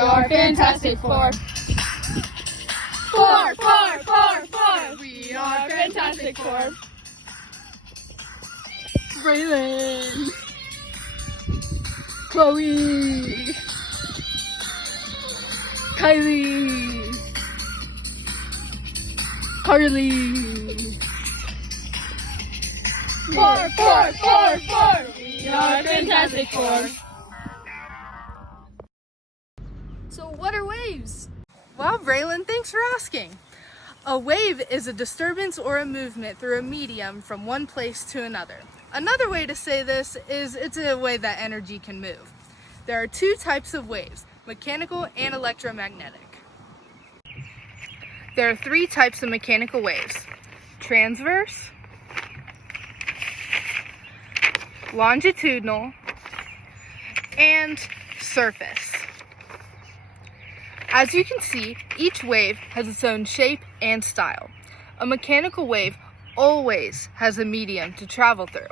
are Fantastic Four. Four. We are Fantastic Four. Braylon, Chloe, Kylie, Carly. Four. We are Fantastic Four. So what are waves? Well, Braylon, thanks for asking. A wave is a disturbance or a movement through a medium from one place to another. Another way to say this is it's a way that energy can move. There are two types of waves, mechanical and electromagnetic. There are three types of mechanical waves: transverse, longitudinal, and surface. As you can see, each wave has its own shape and style. A mechanical wave always has a medium to travel through.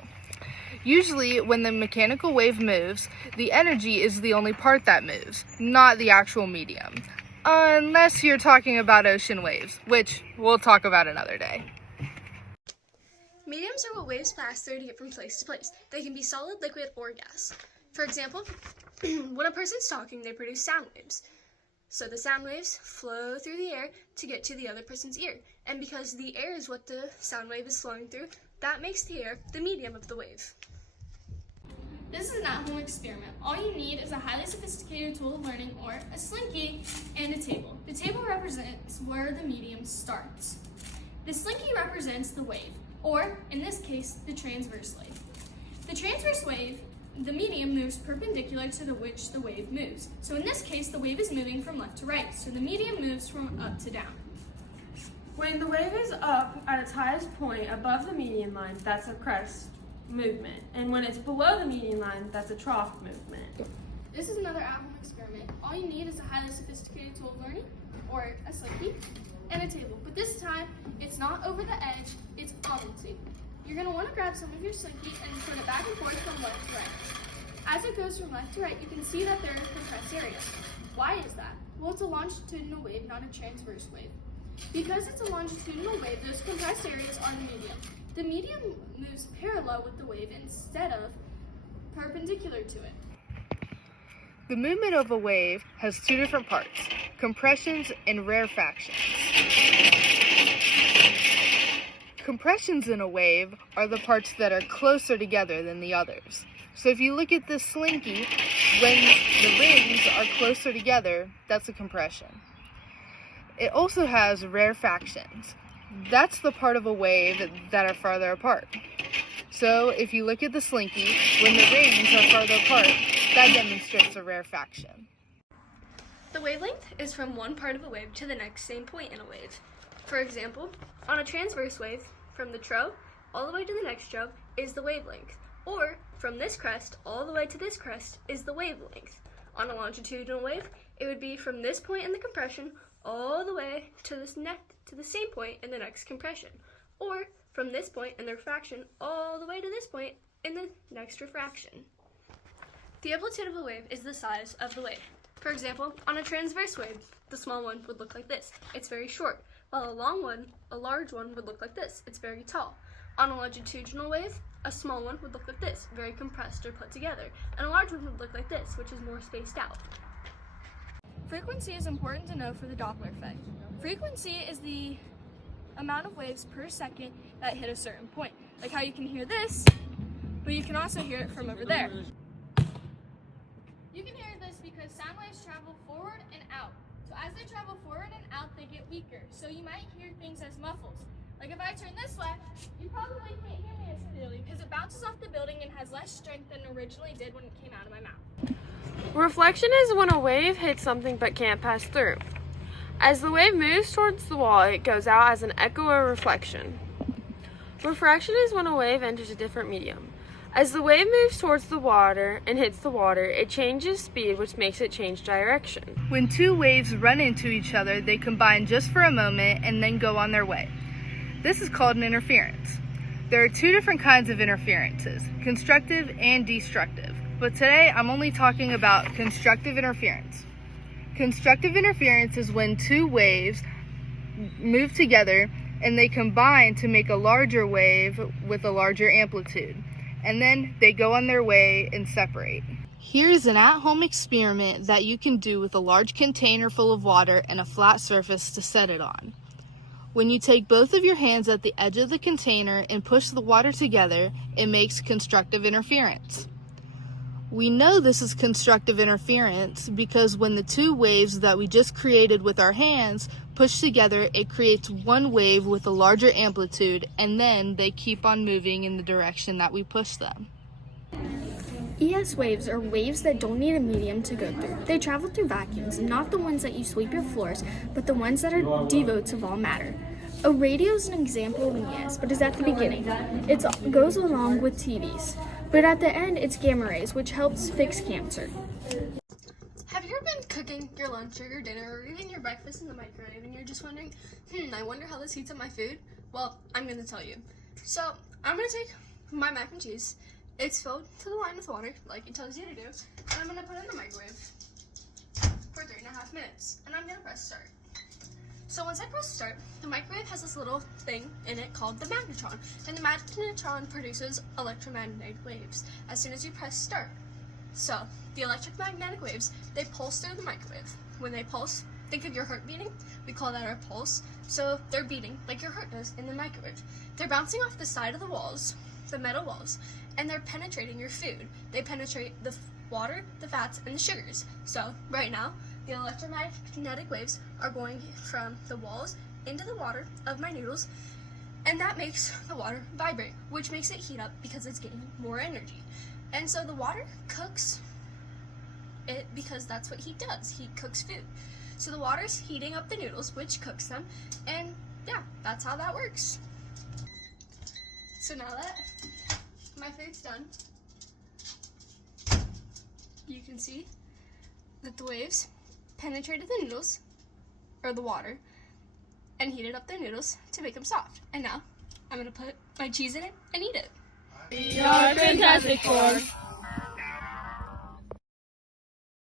Usually, when the mechanical wave moves, the energy is the only part that moves, not the actual medium. Unless you're talking about ocean waves, which we'll talk about another day. Mediums are what waves pass through to get from place to place. They can be solid, liquid, or gas. For example, when a person's talking, they produce sound waves. So the sound waves flow through the air to get to the other person's ear. And because the air is what the sound wave is flowing through, that makes the air the medium of the wave. This is an at-home experiment. All you need is a highly sophisticated tool of learning, or a slinky, and a table. The table represents where the medium starts. The slinky represents the wave, or in this case, the transverse wave. The transverse wave, the medium moves perpendicular to which the wave moves. So in this case, the wave is moving from left to right, so the medium moves from up to down. When the wave is up at its highest point above the median line, that's a crest movement. And when it's below the median line, that's a trough movement. This is another at-home experiment. All you need is a highly sophisticated tool of learning, or a slinky, and a table. But this time, it's not over the edge, it's on the table. You're going to want to grab some of your slinky and turn it back and forth from left to right. As it goes from left to right, you can see that there are compressed areas. Why is that? Well, it's a longitudinal wave, not a transverse wave. Because it's a longitudinal wave, those compressed areas are the medium. The medium moves parallel with the wave instead of perpendicular to it. The movement of a wave has two different parts: compressions and rarefactions. Compressions in a wave are the parts that are closer together than the others. So if you look at this slinky, when the rings are closer together, that's a compression. It also has rarefactions. That's the part of a wave that are farther apart. So if you look at the slinky, when the rings are farther apart, that demonstrates a rarefaction. The wavelength is from one part of a wave to the next same point in a wave. For example, on a transverse wave, from the trough all the way to the next trough is the wavelength, or from this crest all the way to this crest is the wavelength. On a longitudinal wave, it would be from this point in the compression all the way to the same point in the next compression, or from this point in the refraction all the way to this point in the next refraction. The amplitude of a wave is the size of the wave. For example, on a transverse wave, the small one would look like this. It's very short, while a large one would look like this. It's very tall. On a longitudinal wave, a small one would look like this, very compressed or put together, and a large one would look like this, which is more spaced out. Frequency is important to know for the Doppler effect. Frequency is the amount of waves per second that hit a certain point. Like how you can hear this, but you can also hear it from over there. You can hear this because sound waves travel forward and out. So as they travel forward and out, they get weaker. So you might hear things as muffles. Like if I turn this way, you probably can't hear me as clearly because it bounces off the building and has less strength than it originally did when it came out of my mouth. Reflection is when a wave hits something but can't pass through. As the wave moves towards the wall, it goes out as an echo or reflection. Refraction is when a wave enters a different medium. As the wave moves towards the water and hits the water, it changes speed, which makes it change direction. When two waves run into each other, they combine just for a moment and then go on their way. This is called an interference. There are two different kinds of interferences, constructive and destructive. But today I'm only talking about constructive interference. Constructive interference is when two waves move together and they combine to make a larger wave with a larger amplitude, and then they go on their way and separate. Here's an at-home experiment that you can do with a large container full of water and a flat surface to set it on. When you take both of your hands at the edge of the container and push the water together, it makes constructive interference. We know this is constructive interference because when the two waves that we just created with our hands push together, it creates one wave with a larger amplitude, and then they keep on moving in the direction that we push them. ES waves are waves that don't need a medium to go through. They travel through vacuums, not the ones that you sweep your floors, but the ones that are devotes of all matter. A radio is an example of an ES, but is at the beginning. It goes along with TVs, but at the end it's gamma rays, which helps fix cancer. Have you ever been cooking your lunch or your dinner or even your breakfast in the microwave and you're just wondering, I wonder how this heats up my food? Well, I'm going to tell you. So, I'm going to take my mac and cheese. It's filled to the line with water, like it tells you to do, and I'm going to put it in the microwave for 3.5 minutes, and I'm going to press start. So once I press start, the microwave has this little thing in it called the magnetron, and the magnetron produces electromagnetic waves as soon as you press start. So, the electromagnetic waves, they pulse through the microwave. When they pulse, think of your heart beating. We call that our pulse. So they're beating like your heart does in the microwave. They're bouncing off the side of the walls, the metal walls, and they're penetrating your food. They penetrate the water, the fats, and the sugars. So right now, the electromagnetic waves are going from the walls into the water of my noodles, and that makes the water vibrate, which makes it heat up because it's getting more energy. And so the water cooks it because that's what heat does. Heat cooks food. So the water's heating up the noodles, which cooks them, and yeah, that's how that works. So now that my food's done, you can see that the waves penetrated the noodles, or the water, and heated up the noodles to make them soft. And now I'm gonna put my cheese in it and eat it. You're fantastic, Force.